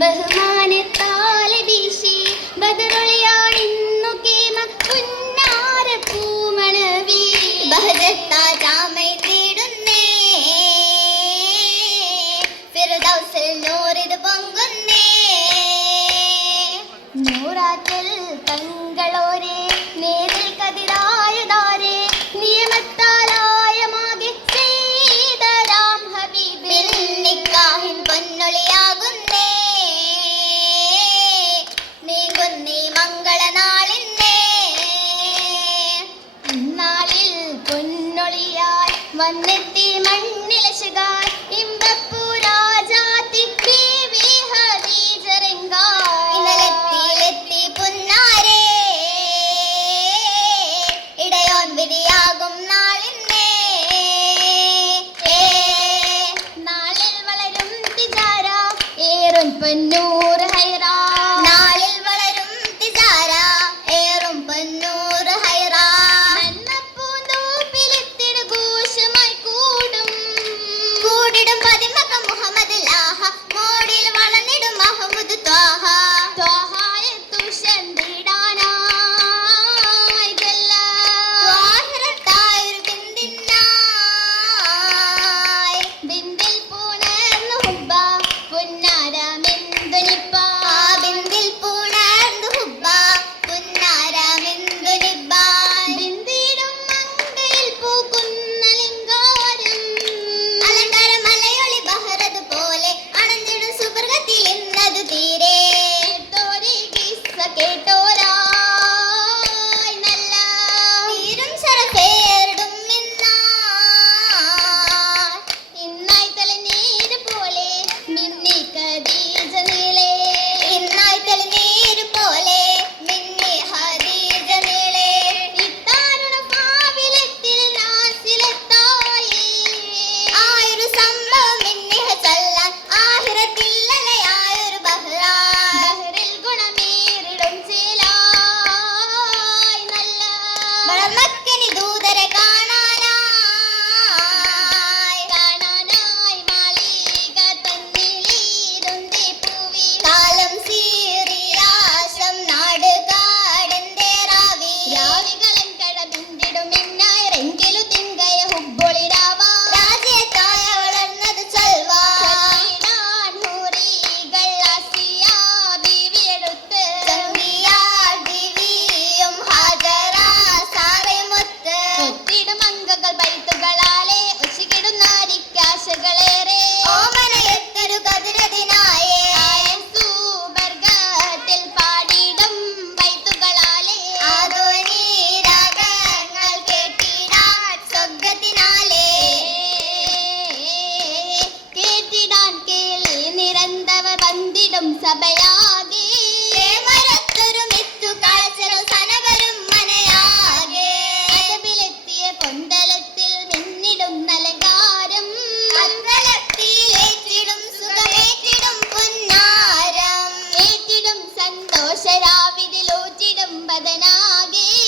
ബഹുമാനത്താലെ വീശി ബദറൊളിയാണിന്നു chegar lagi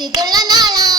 Besito en la nada.